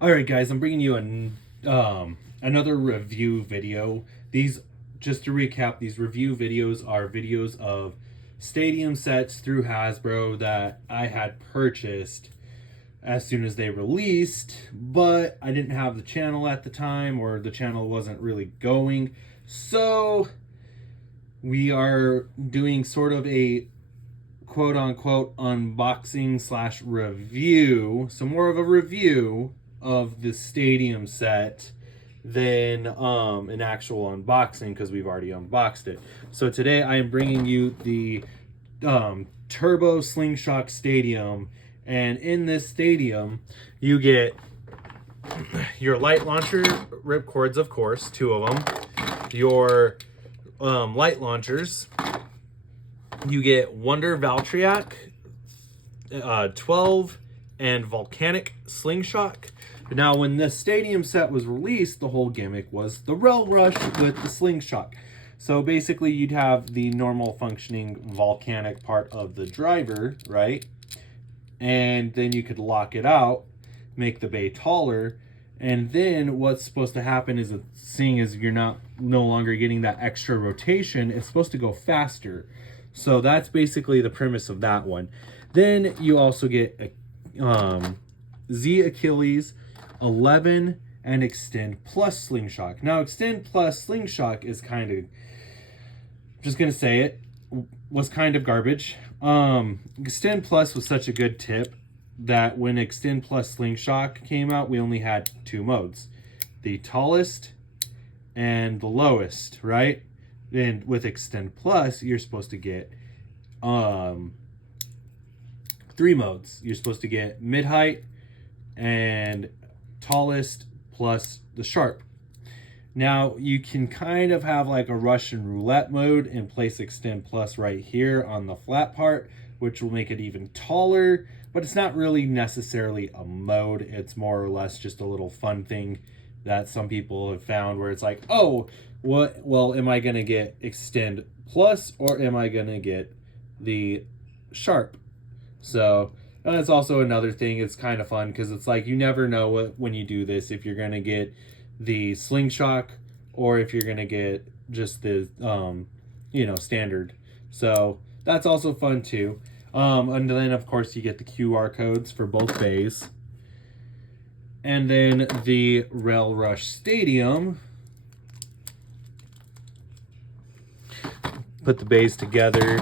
All right, guys, I'm bringing you another review video. These, just to recap, these review videos are videos of stadium sets through Hasbro that I had purchased as soon as they released, but I didn't have the channel at the time, or the channel wasn't really going. So we are doing sort of a quote-unquote unboxing slash review, so more of a review of the stadium set than an actual unboxing, because we've already unboxed it. So today I am bringing you the Turbo Slingshock Stadium, and in this stadium you get your light launcher ripcords, of course, 2 of them, your light launchers. You get Wonder Valtryek 12 and Volcanic Slingshock. Now, when this stadium set was released, the whole gimmick was the Rail Rush with the Slingshock. So basically, you'd have the normal functioning volcanic part of the driver, right? And then you could lock it out, make the bay taller, and then what's supposed to happen is, seeing as you're no longer getting that extra rotation, it's supposed to go faster. So that's basically the premise of that one. Then you also get Z Achilles 11 and Extend Plus Slingshot. Now, Extend Plus Slingshot is kind of, just gonna say it, was kind of garbage. Extend Plus was such a good tip that when Extend Plus Slingshot came out, we only had 2 modes: the tallest and the lowest, right? And with Extend Plus, you're supposed to get 3 modes. You're supposed to get mid-height and tallest plus the sharp. Now, you can kind of have like a Russian roulette mode and place Extend Plus right here on the flat part, which will make it even taller, but it's not really necessarily a mode. It's more or less just a little fun thing that some people have found, where it's like, oh, well, am I gonna get Extend Plus or am I gonna get the sharp? So that's also another thing. It's kind of fun because it's like, you never know when you do this, if you're gonna get the Slingshock or if you're gonna get just the standard. So that's also fun too. And then of course you get the QR codes for both bays. And then the Rail Rush Stadium. Put the bays together.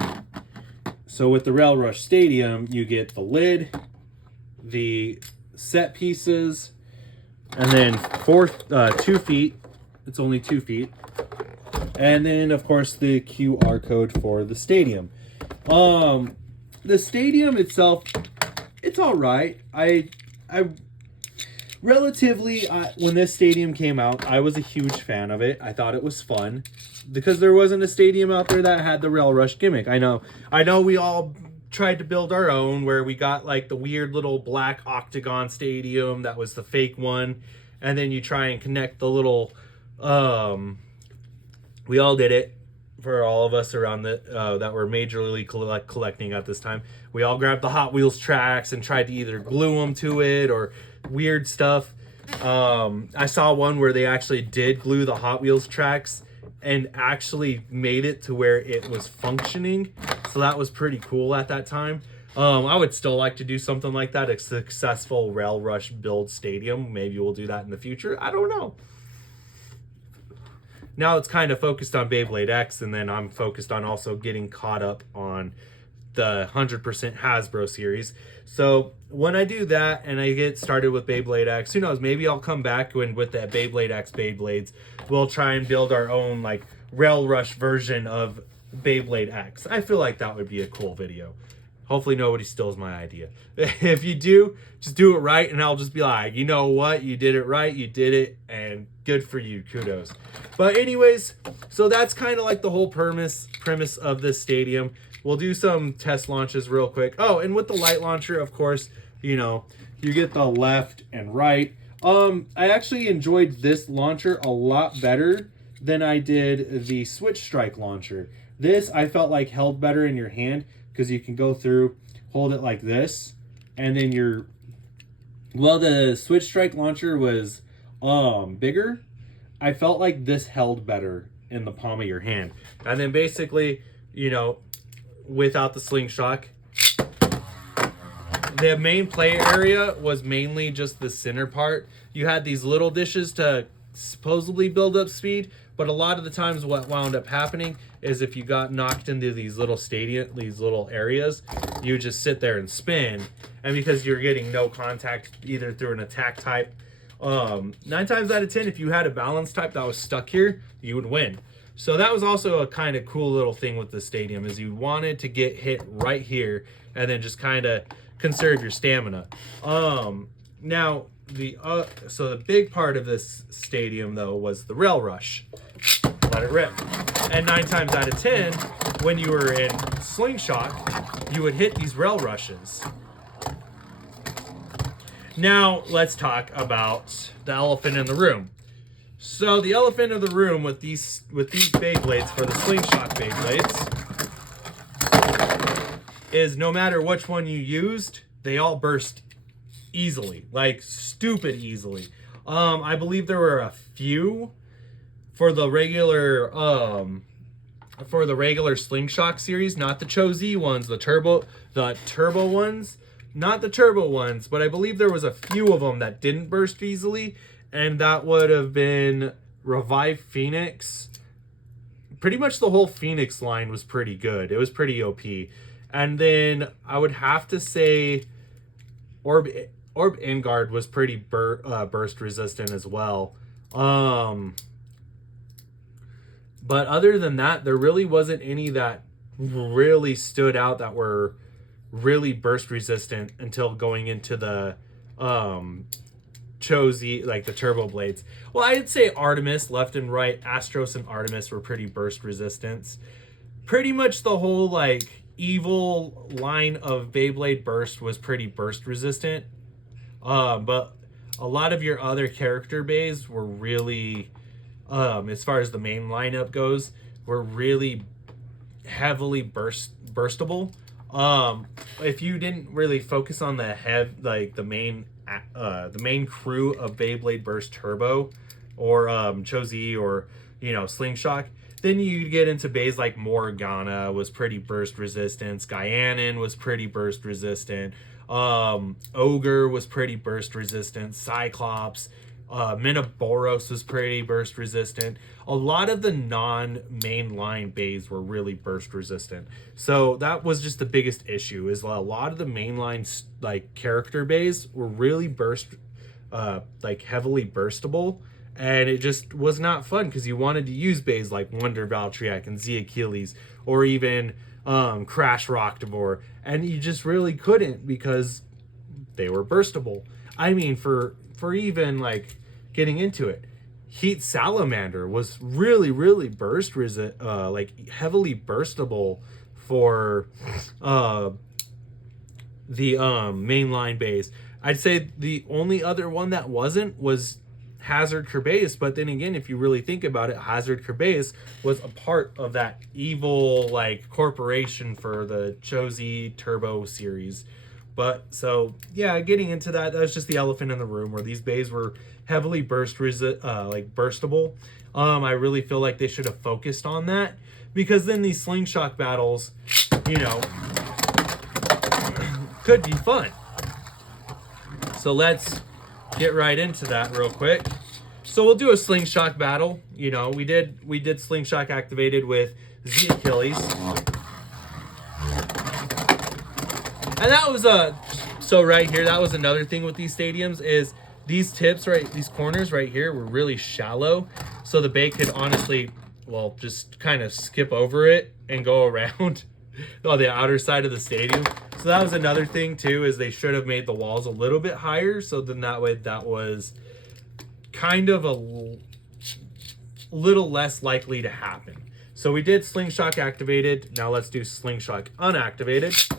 So with the Rail Rush Stadium, you get the lid, the set pieces, and then 2 feet. It's only 2 feet. And then of course the QR code for the stadium. The stadium itself, it's all right. Relatively, when this stadium came out, I was a huge fan of it. I thought it was fun because there wasn't a stadium out there that had the Rail Rush gimmick. I know we all tried to build our own, where we got like the weird little black octagon stadium that was the fake one, and then you try and connect the little we all did it. For all of us around that were majorly collecting at this time, we all grabbed the Hot Wheels tracks and tried to either glue them to it or weird stuff. I saw one where they actually did glue the Hot Wheels tracks and actually made it to where it was functioning. So that was pretty cool at that time. I would still like to do something like that, a successful Rail Rush build stadium. Maybe we'll do that in the future. I don't know. Now it's kind of focused on Beyblade X, and then I'm focused on also getting caught up on the 100% Hasbro series. So when I do that and I get started with Beyblade X, who knows, maybe I'll come back with that Beyblade X Beyblades. We'll try and build our own like Rail Rush version of Beyblade X. I feel like that would be a cool video. Hopefully nobody steals my idea. If you do, just do it right, and I'll just be like, you know what? You did it right. You did it, and good for you. Kudos. But anyways, so that's kind of like the whole premise of this stadium. We'll do some test launches real quick. Oh, and with the light launcher, of course, you get the left and right. I actually enjoyed this launcher a lot better than I did the Switch Strike launcher. This, I felt like, held better in your hand, because you can go through, hold it like this, and then you're Well, the Switch Strike launcher was bigger. I felt like this held better in the palm of your hand. And then basically, you know, without the Slingshock, the main play area was mainly just the center part. You had these little dishes to supposedly build up speed, but a lot of the times what wound up happening is if you got knocked into these little areas, you just sit there and spin. And because you're getting no contact either through an attack type, 9 times out of 10, if you had a balance type that was stuck here, you would win. So that was also a kind of cool little thing with the stadium, is you wanted to get hit right here and then just kind of conserve your stamina. Now so the big part of this stadium though was the rail rush. Let it rip. And 9 times out of 10, when you were in Slingshock, you would hit these rail rushes. Now let's talk about the elephant in the room. So the elephant in the room with these Beyblades, for the Slingshock Beyblades, is no matter which one you used, they all burst easily, like stupid easily. I believe there were a few for the regular Slingshock series, not the Cho-Z ones, the turbo ones, not the turbo ones, but I believe there was a few of them that didn't burst easily, and that would have been Revive Phoenix. Pretty much the whole Phoenix line was pretty good. It was pretty OP. And then I would have to say Orb Engard was pretty burst resistant as well. But other than that, there really wasn't any that really stood out that were really burst resistant until going into the Cho-Z, like the Turbo Blades. Well, I'd say Artemis, left and right, Astros and Artemis were pretty burst resistance. Pretty much the whole like evil line of Beyblade burst was pretty burst resistant. But a lot of your other character bays were really, as far as the main lineup goes, were really heavily burstable. If you didn't really focus on the main crew of Beyblade Burst Turbo or Cho-Z or Slingshock, then you get into bays like Morgana was pretty burst resistant, Skyanon was pretty burst resistant, Ogre was pretty burst resistant, Cyclops, Minoboros was pretty burst resistant. A lot of the non-mainline bays were really burst resistant. So that was just the biggest issue, is a lot of the mainline like character bays were really heavily burstable, and it just was not fun because you wanted to use bays like Wonder Valtryek and Z Achilles, or even Crash Rocktavor, and you just really couldn't because they were burstable. I mean, for even like getting into it, Heat Salamander was really heavily burstable for the mainline bays. I'd say the only other one that wasn't was Hazard Kerbeus, but then again, if you really think about it, Hazard Kerbeus was a part of that evil like corporation for the Cho-Z Turbo series. But so yeah, getting into that was just the elephant in the room, where these bays were heavily burstable. I really feel like they should have focused on that, because then these Slingshock battles, could be fun. So let's get right into that real quick. So we'll do a Slingshock battle. We did Slingshock activated with Z Achilles. And that was so right here, that was another thing with these stadiums, is these tips these corners right here were really shallow. So the bay could honestly, just kind of skip over it and go around on the outer side of the stadium. So that was another thing too, is they should have made the walls a little bit higher, so then that way that was kind of a little less likely to happen. So we did Slingshock activated. Now let's do Slingshock unactivated.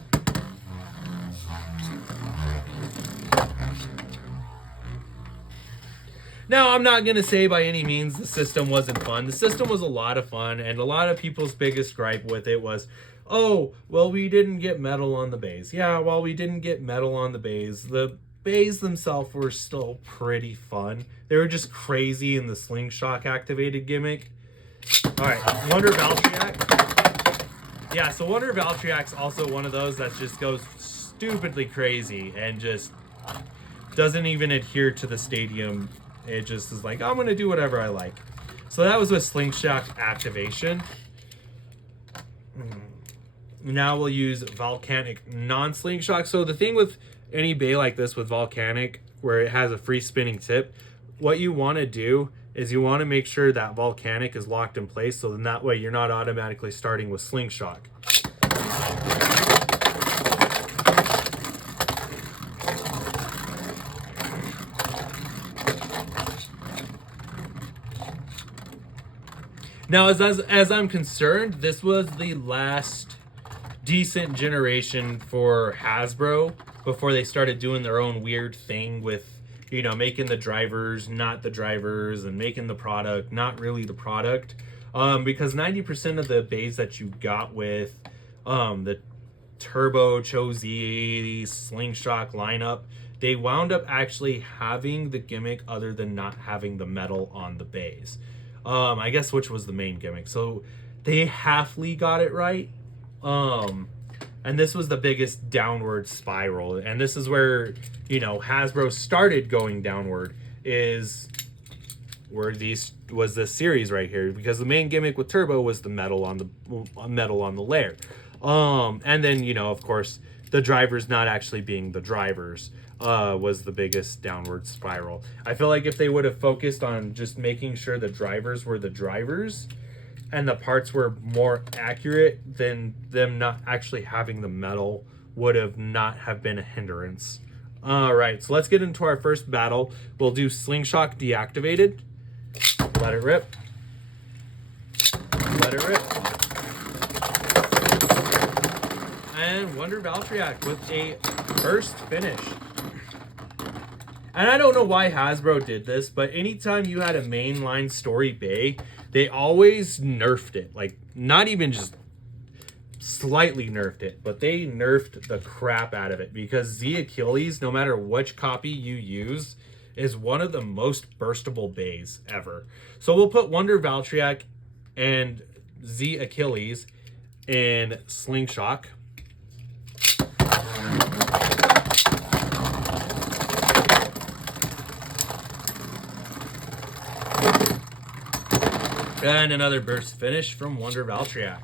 Now, I'm not going to say by any means the system wasn't fun. The system was a lot of fun, and a lot of people's biggest gripe with it was, oh, well, we didn't get metal on the bays. Yeah, well, we didn't get metal on the bays. The bays themselves were still pretty fun. They were just crazy in the Slingshock activated gimmick. All right, Wonder Valtryek. Yeah, so Wonder Valtryek's also one of those that just goes stupidly crazy and just doesn't even adhere to the stadium. It just is like, I'm going to do whatever I like. So that was with Slingshock activation. Now we'll use volcanic non-Slingshock. So the thing with any bay like this with volcanic, where it has a free spinning tip, what you want to do is you want to make sure that volcanic is locked in place, so then that way you're not automatically starting with Slingshock. Now, as I'm concerned, this was the last decent generation for Hasbro before they started doing their own weird thing with, you know, making the drivers not the drivers and making the product not really the product. Because 90% of the bays that you got with the Turbo, Cho-Z, Slingshock lineup, they wound up actually having the gimmick other than not having the metal on the bays. I guess which was the main gimmick. So they halfly got it right. And this was the biggest downward spiral. And this is where, you know, Hasbro started going downward, is where these was this series right here, because the main gimmick with Turbo was the metal on the layer. And then, you know, of course, the drivers not actually being the drivers was the biggest downward spiral. I feel like if they would have focused on just making sure the drivers were the drivers and the parts were more accurate, then them not actually having the metal would have not have been a hindrance. All right, so let's get into our first battle. We'll do Slingshock deactivated. Let it rip. Let it rip. And Wonder Valtryek with a first finish. And I don't know why Hasbro did this, but anytime you had a mainline story bay, they always nerfed it. Like, not even just slightly nerfed it, but they nerfed the crap out of it, because Z Achilles, no matter which copy you use, is one of the most burstable bays ever. So we'll put Wonder Valtryek and Z Achilles in Slingshock. And another burst finish from Wonder Valtryek.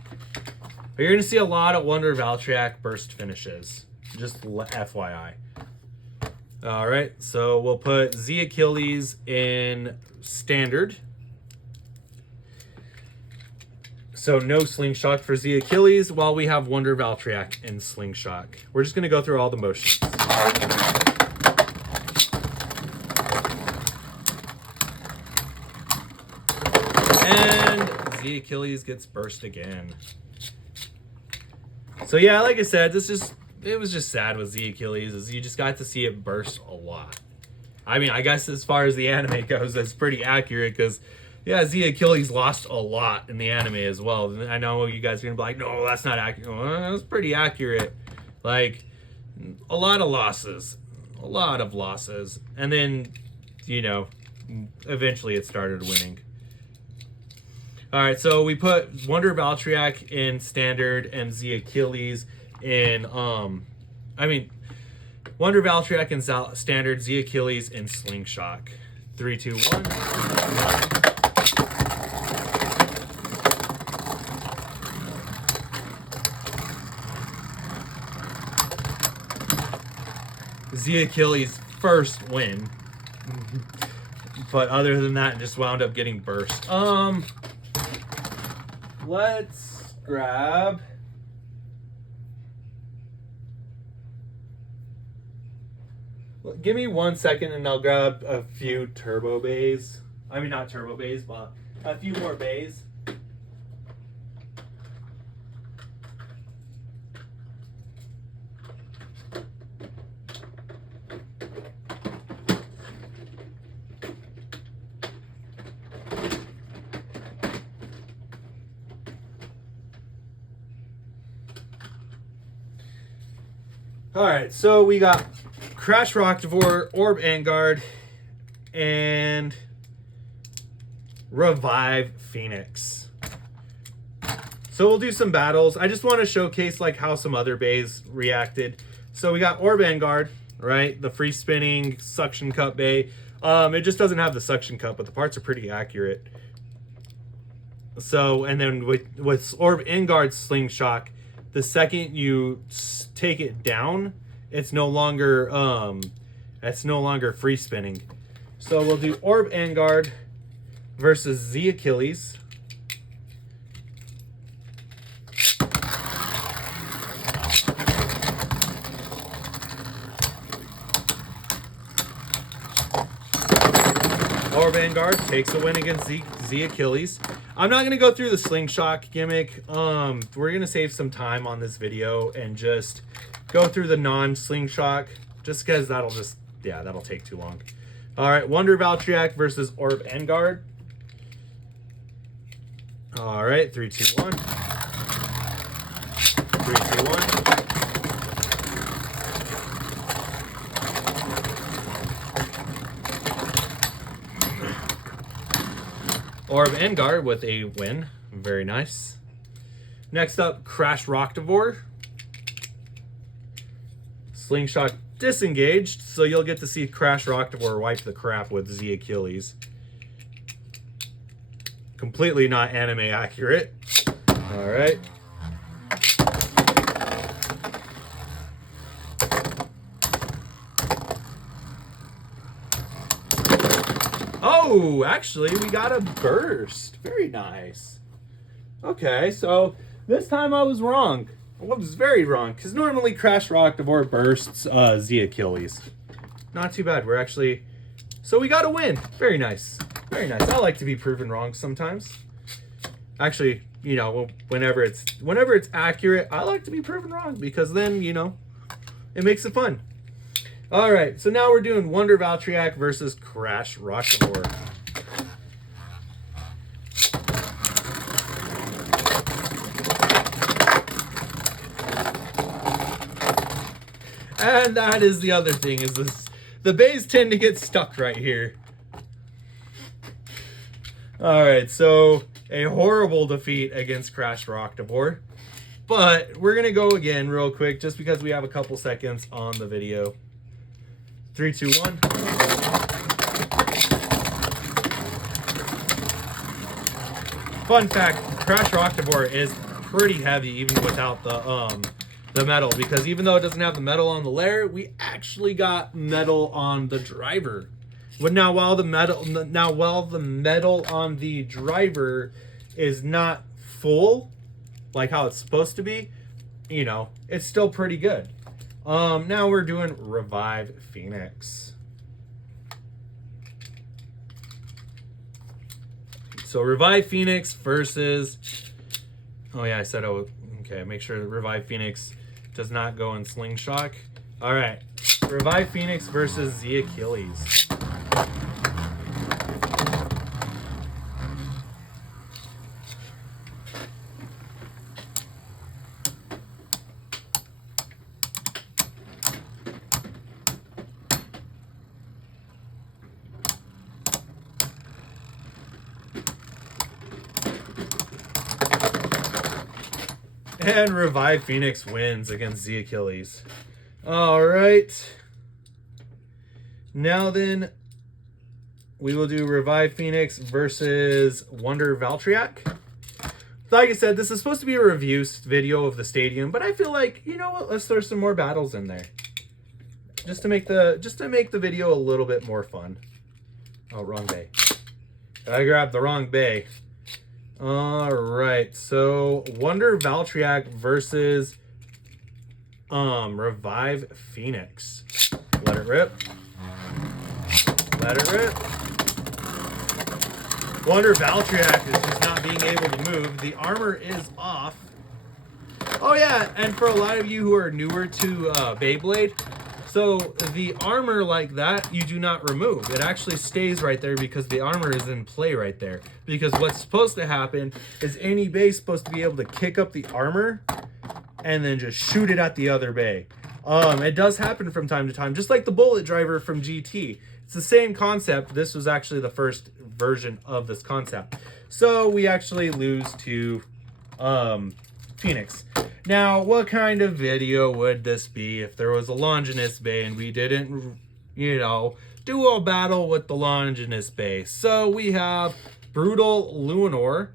You're going to see a lot of Wonder Valtryek burst finishes. Just FYI. All right, so we'll put Z Achilles in standard. So no Slingshock for Z Achilles, while we have Wonder Valtryek in Slingshock. We're just going to go through all the motions. And Z Achilles gets burst again. So yeah, like I said, it was just sad with Z Achilles, is you just got to see it burst a lot. I mean, I guess as far as the anime goes, that's pretty accurate, because yeah, Z Achilles lost a lot in the anime as well. And I know you guys are gonna be like, no, that's not accurate. Well, that was pretty accurate. Like, a lot of losses. And then, you know, eventually it started winning. All right, so we put Wonder Valtryek in standard and Z Achilles in, Wonder Valtryek in standard, Z Achilles in Slingshock. 3, 2, 1. Z Achilles' first win. But other than that, it just wound up getting burst. Let's grab... Give me 1 second and I'll grab a few turbo bays. I mean, not turbo bays, but a few more bays. All right, so we got Crash Rocktivore, Orb Vanguard, and Revive Phoenix. So we'll do some battles. I just want to showcase like how some other bays reacted. So we got Orb Vanguard, right? The free spinning suction cup bay. It just doesn't have the suction cup, but the parts are pretty accurate. So, and then with Orb Vanguard Slingshock, the second you take it down, it's no longer free spinning. So we'll do Orb Vanguard versus Z Achilles. Orb Vanguard takes a win against Z Achilles. I'm not going to go through the Slingshock gimmick. We're going to save some time on this video and just go through the non-Slingshock, just because that'll take too long. All right, Wonder Valtryek versus Orb Vanguard. All right, 3, 2, 1. 3, 2, 1. Orb Vanguard with a win. Very nice. Next up, Crash Rocktivore. Slingshock disengaged, so you'll get to see Crash Rocktivore wipe the crap with Z Achilles. Completely not anime accurate. All right. Oh, actually, we got a burst. Very nice. Okay, so this time I was wrong. I was very wrong, because normally Crash Rocktivore bursts Z Achilles. Not too bad. We're actually... So we got a win. Very nice. Very nice. I like to be proven wrong sometimes. Actually, you know, whenever it's accurate, I like to be proven wrong, because then, you know, it makes it fun. All right, so now we're doing Wonder Valtryek versus Crash Rocktivore. And that is the other thing, is this, the bays tend to get stuck right here. All right, so a horrible defeat against Crash Rocktivore. But we're going to go again real quick, just because we have a couple seconds on the video. 3, 2, 1. Fun fact, Crash Rocktivore is pretty heavy even without the metal, because even though it doesn't have the metal on the layer, we actually got metal on the driver. But now while the metal on the driver is not full like how it's supposed to be, you know, it's still pretty good. Now we're doing Revive Phoenix. So Revive Phoenix versus... Oh yeah, I said I would... Okay, make sure that Revive Phoenix does not go in Slingshock. All right, Revive Phoenix versus Z Achilles. And Revive Phoenix wins against Z Achilles. All right. Now then, we will do Revive Phoenix versus Wonder Valtryek. Like I said, this is supposed to be a review video of the stadium, but I feel like, you know what? Let's throw some more battles in there, just to make the video a little bit more fun. Oh, wrong bay. I grabbed the wrong bay. All right, so Wonder Valtryek versus Revive Phoenix. Let it rip. Let it rip. Wonder Valtryek is just not being able to move. The armor is off. Oh yeah, and for a lot of you who are newer to Beyblade, so the armor like that, you do not remove. It actually stays right there because the armor is in play right there. Because what's supposed to happen is any bay is supposed to be able to kick up the armor and then just shoot it at the other bay. It does happen from time to time, just like the bullet driver from GT. It's the same concept. This was actually the first version of this concept. So we actually lose to Phoenix. Now, what kind of video would this be if there was a Longinus Bay and we didn't, you know, do a battle with the Longinus Bay? So we have Brutal Luinor.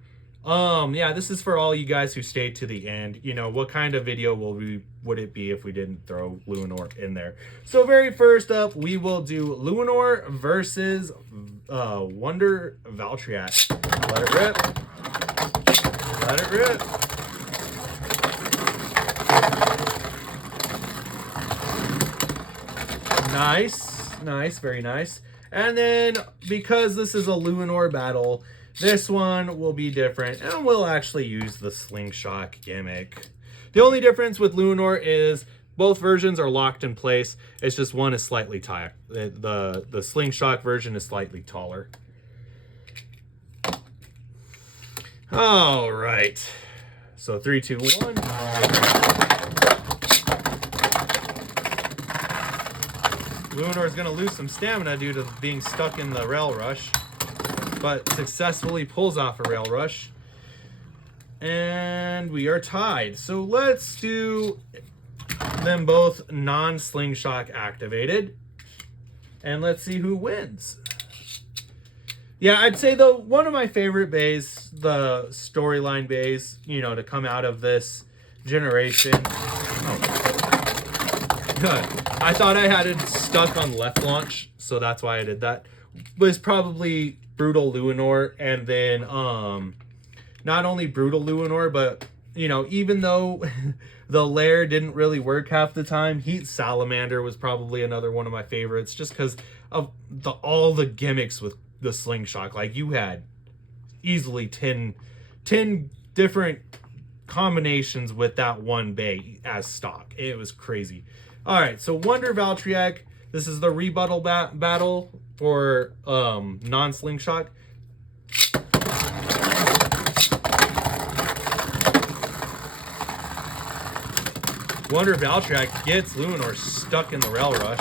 Yeah, this is for all you guys who stayed to the end. You know, what kind of video would it be if we didn't throw Luinor in there? So very first up, we will do Luinor versus Wonder Valtryek. Let it rip. Let it rip. Nice, nice, very nice. And then, because this is a Luinor battle, this one will be different, and we'll actually use the Slingshock gimmick. The only difference with Luinor is both versions are locked in place. It's just one is slightly taller. The Slingshock version is slightly taller. All right. So 3, 2, 1. Luinor is going to lose some stamina due to being stuck in the rail rush, but successfully pulls off a rail rush. And we are tied. So let's do them both non-Slingshock activated. And let's see who wins. Yeah, I'd say though, one of my favorite bays, the storyline bays, you know, to come out of this generation. Oh, good. I thought I had it stuck on left launch, so that's why I did that. Was probably Brutal Luinor, and then not only Brutal Luinor, but you know, even though the lair didn't really work half the time, Heat Salamander was probably another one of my favorites, just because of all the gimmicks with the Slingshock. Like, you had easily 10 different combinations with that one bay as stock. It was crazy. All right, so Wonder Valtryek. This is the rebuttal battle for non-Slingshock. Wonder Valtryek gets Luinor stuck in the rail rush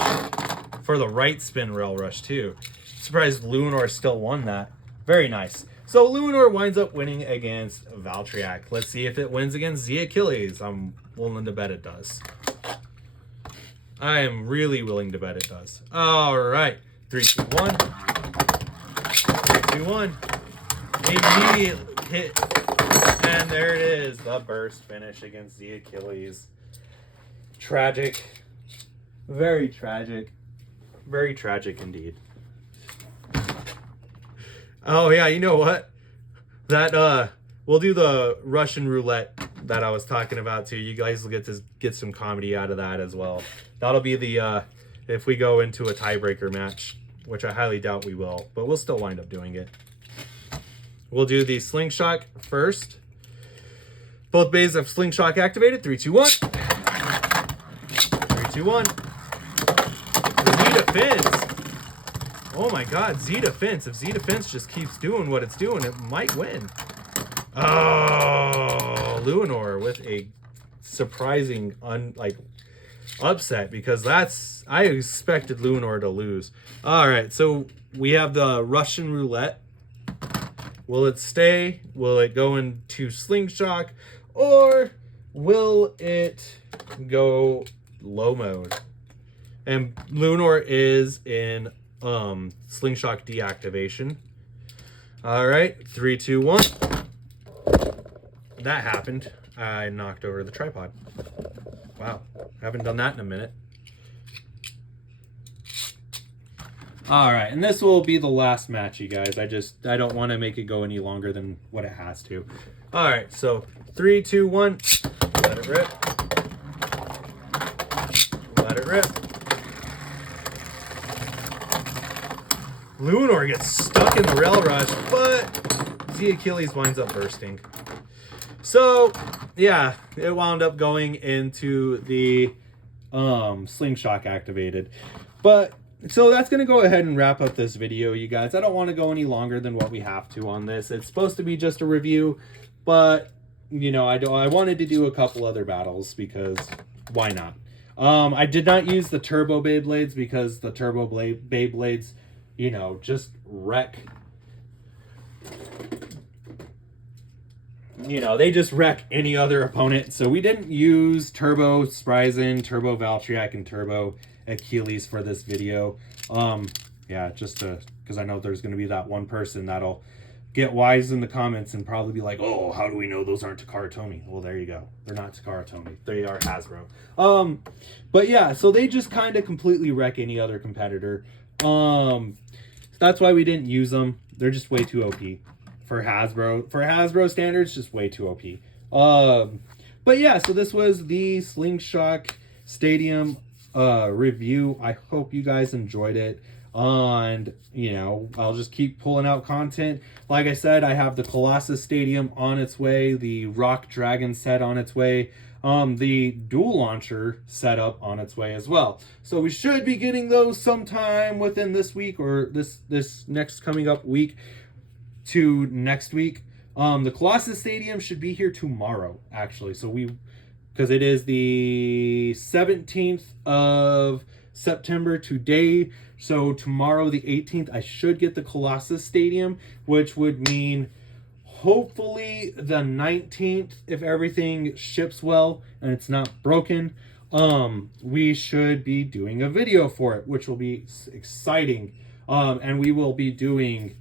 for the right spin rail rush too. Surprised Luinor still won that. Very nice. So Luinor winds up winning against Valtryek. Let's see if it wins against Z Achilles. I'm willing to bet it does. I am really willing to bet it does. All right. 3, 2, 1. 3, 2, 1. Immediate hit. And there it is. The burst finish against Z Achilles. Tragic. Very tragic. Very tragic indeed. Oh yeah, you know what? That we'll do the Russian roulette that I was talking about too. You guys will get some comedy out of that as well. That'll be the if we go into a tiebreaker match, which I highly doubt we will, but we'll still wind up doing it. We'll do the Slingshock first. Both bays have Slingshock activated. 3, 2, 1. 3, 2, 1. Z defense. Oh my god, Z defense. If Z defense just keeps doing what it's doing, it might win. Oh, Luinor with a surprising upset, because I expected Luinor to lose. All right, so we have the Russian roulette. Will it stay? Will it go into Slingshock? Or will it go low mode? And Luinor is in Slingshock deactivation. All right, 3, 2, 1. That happened. I knocked over the tripod. Wow, haven't done that in a minute. All right, and this will be the last match, you guys. I don't want to make it go any longer than what it has to. All right, so 3, 2, 1. Let it rip. Let it rip. Luinor gets stuck in the rail rush, but Z Achilles winds up bursting. So, yeah, it wound up going into the Slingshock activated. But, so that's going to go ahead and wrap up this video, you guys. I don't want to go any longer than what we have to on this. It's supposed to be just a review, but, you know, I wanted to do a couple other battles because why not? I did not use the turbo Beyblades because the turbo Beyblades, you know, just wreck. You know, they just wreck any other opponent. So we didn't use Turbo Spryzen, Turbo Valtryek, and Turbo Achilles for this video. Yeah, just because I know there's going to be that one person that'll get wise in the comments and probably be like, oh, how do we know those aren't Takara Tomy? Well, there you go. They're not Takara Tomy. They are Hasbro. But yeah, so they just kind of completely wreck any other competitor. That's why we didn't use them. They're just way too OP. For Hasbro standards, just way too OP. But yeah, so this was the Slingshock Stadium review. I hope you guys enjoyed it. And, you know, I'll just keep pulling out content. Like I said, I have the Colossus Stadium on its way, the Rock Dragon set on its way, the dual launcher setup on its way as well. So we should be getting those sometime within this week or this next coming up week to next week. The Colossus Stadium should be here tomorrow, actually. So because it is the 17th of September today. So tomorrow, the 18th, I should get the Colossus Stadium, which would mean hopefully the 19th, if everything ships well and it's not broken, we should be doing a video for it, which will be exciting. And we will be doing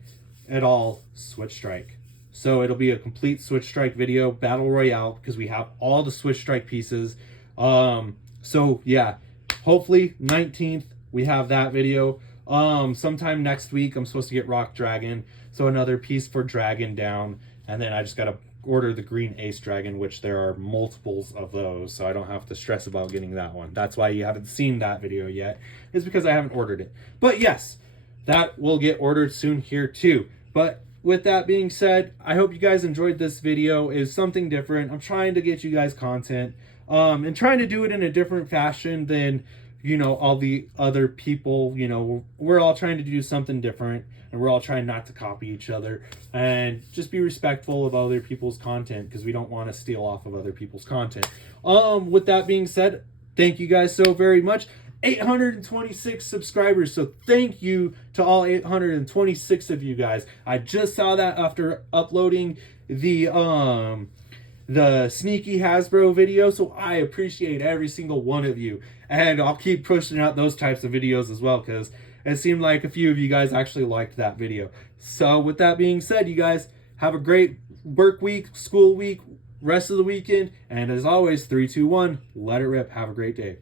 it all Switch Strike. So it'll be a complete Switch Strike video, Battle Royale, because we have all the Switch Strike pieces. So yeah, hopefully 19th, we have that video. Sometime next week, I'm supposed to get Rock Dragon. So another piece for Dragon down. And then I just got to order the green Ace Dragon, which there are multiples of those. So I don't have to stress about getting that one. That's why you haven't seen that video yet. It's because I haven't ordered it. But yes, that will get ordered soon here too. But with that being said, I hope you guys enjoyed this video. It's something different. I'm trying to get you guys content. And trying to do it in a different fashion than, you know, all the other people. You know, we're all trying to do something different, and we're all trying not to copy each other and just be respectful of other people's content, because we don't want to steal off of other people's content. With that being said, thank you guys so very much. 826 subscribers, so thank you to all 826 of you guys. I just saw that after uploading the sneaky Hasbro video, so I appreciate every single one of you, and I'll keep pushing out those types of videos as well, because it seemed like a few of you guys actually liked that video. So with that being said, you guys have a great work week, school week, rest of the weekend, and as always, 3, 2, 1, let it rip. Have a great day.